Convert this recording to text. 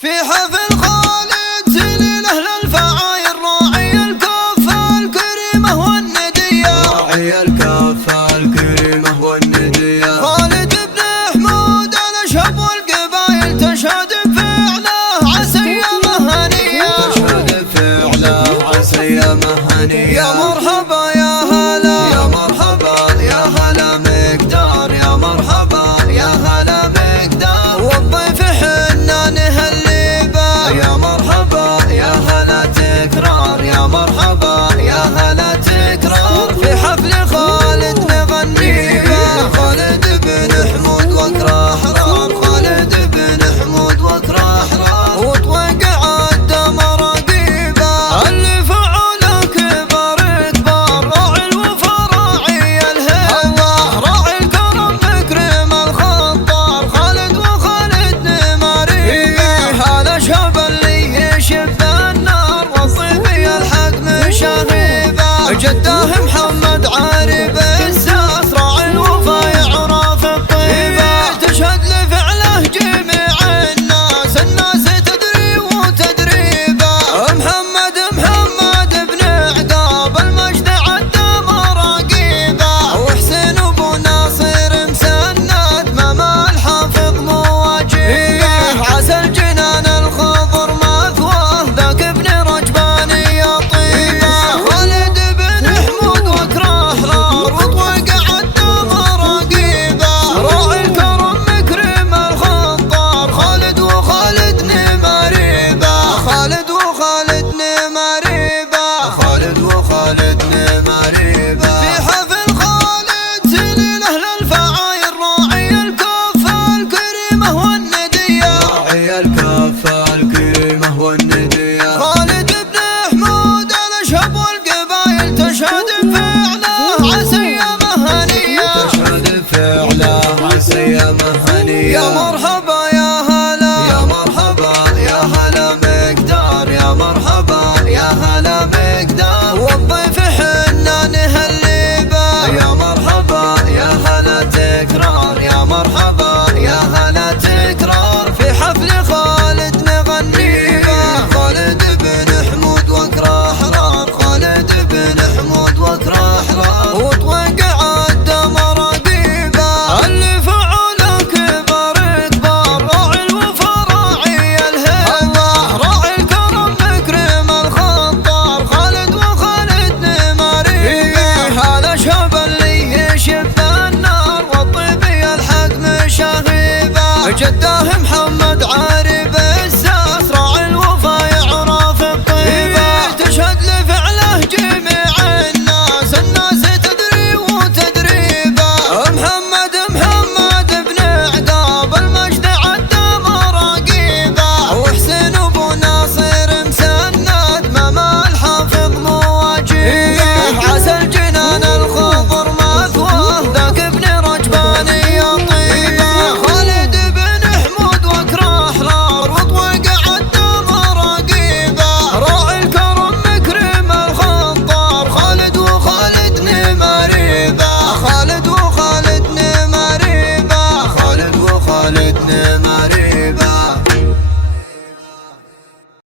في حفل خالد سليل أهل الفعايل راعي الكفة الكريمة والندية، راعي الكفة الكريمة والندية. خالد بن حمود الأشهب والقبايل تشهد بفعله عسيمة هنية، تشهد بفعله عسيمة هنية. يا مرحبا يا هلا، يا مرحبا يا هلا مقدار، يا مرحبا يا هلا مقدار. والضيف حنانه الليبة، يا مرحبا يا هلا تكرار، يا مرحبا يا هلا تكرار. في حفل خالد نغني به، خالد بن حمود وكره حرار، خالد بن حمود وكره حرار. وطوق عد مراقيبه اللي فعله كبار كبار، راعي الوفا راعي الهوى، راعي الكرم مكرم الخطار، خالد وخالد نماريبه، هذا شاب اللي يشب النار والصيفي الحق مشاغيبه، جده محمد عارب الساس راعي الوفا يعرف الطيبه، تشهد لفعله جميع الناس تدري وتدريبه، محمد بن عقاب المجد عد مراقيبه، وحسين ابو ناصر مسند مما الحافظ مواجبه، عسى الجنان الخضر مثواه ذاك ابن رجبان يا طيبه، خالد بن حمود وكره حرار وطوق عد مراقيبه، راعي الكرم مكرم الخطار، خالد وخالد نماريبه، خالد وخالد نماريبه، خالد وخالد نماريبه. في حفل خالد سليل أهل الفعايل راعي الكفة الكريمة والندية، راعي الكفة